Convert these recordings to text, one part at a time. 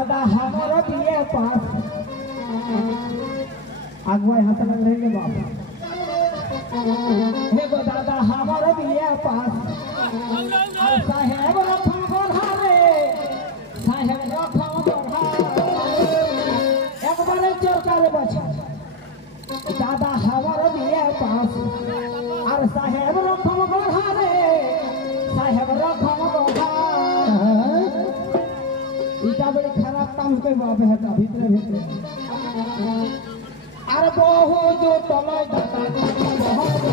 दादा हमारा दिए पास अगुवाई हाथ में लेंगे बाप हे गो दादा हमारा दिए पास साहेब रखम बढ़ावे साहेब रखम बढ़ावे एक बारे चौकार बचा दादा हमारा दिए पास और साहेब रखम बढ़ावे साहेब रखम बढ़ावे इटा बड़ी खराब काम कोई बाप है ता भीतर भीतर अरे बहु जो तलय दाता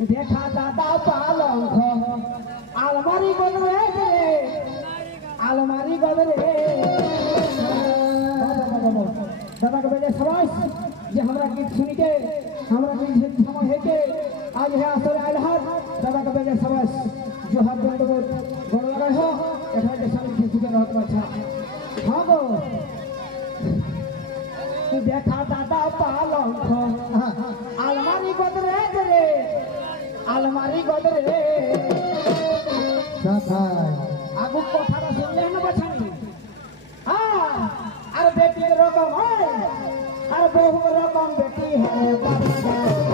देखा दादा पालंख अलमारी बदले अलमारी बदले दादा के बेटे सवास जे हमरा गीत सुनी के हमरा गीत समय है के आज है असर आयल है दादा के बेटे सवास जो हाथ दंड को गोड़ लगा हो एठा के सब खींच के रहत अच्छा हां गो देखा दादा पालंख अलमारी बदले रे अलमारी बदले आगू कथा सुनले न बछानी हां अरे बेटी रकम है अरे बहू रकम बेटी है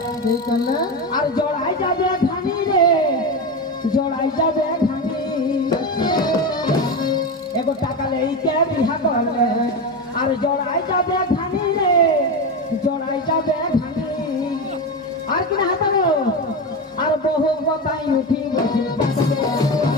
और जोड़ाई जाबे घानी रे जोड़ाई जाबे घानी एगो टाका ले के बिहा करले और जोड़ाई जाबे घानी रे जोड़ाई जाबे घानी और किना हतलो और बहु बताई उठी बसी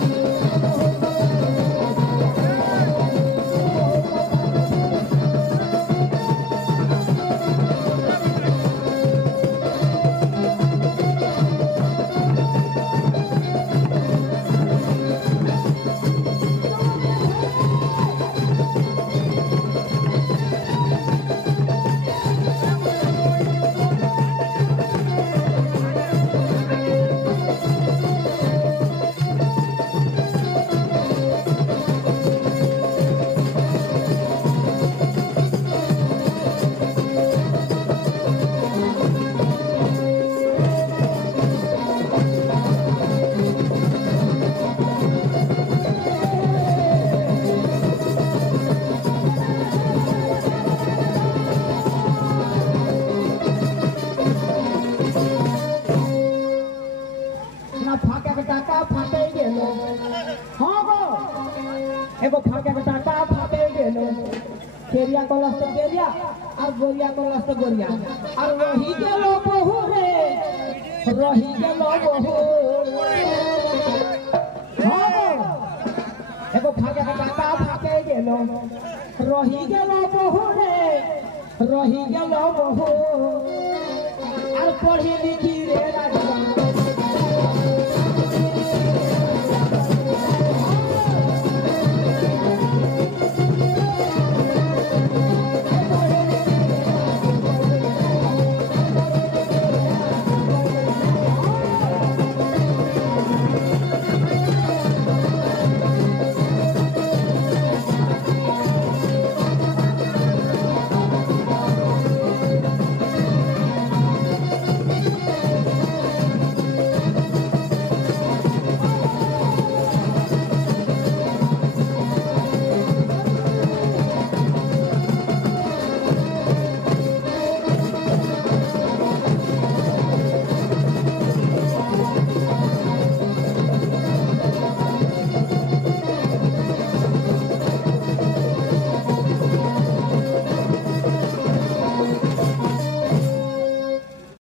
एगो फाके के टाटा फाटे गेलो केरिया को लस्त केरिया और गोरिया को लस्त गोरिया और रही गेलो बहु रे रही गेलो बहु हां एगो फाके के टाटा फाटे गेलो रही गेलो बहु रे रही गेलो बहु और पढ़ी लिखी रे राजा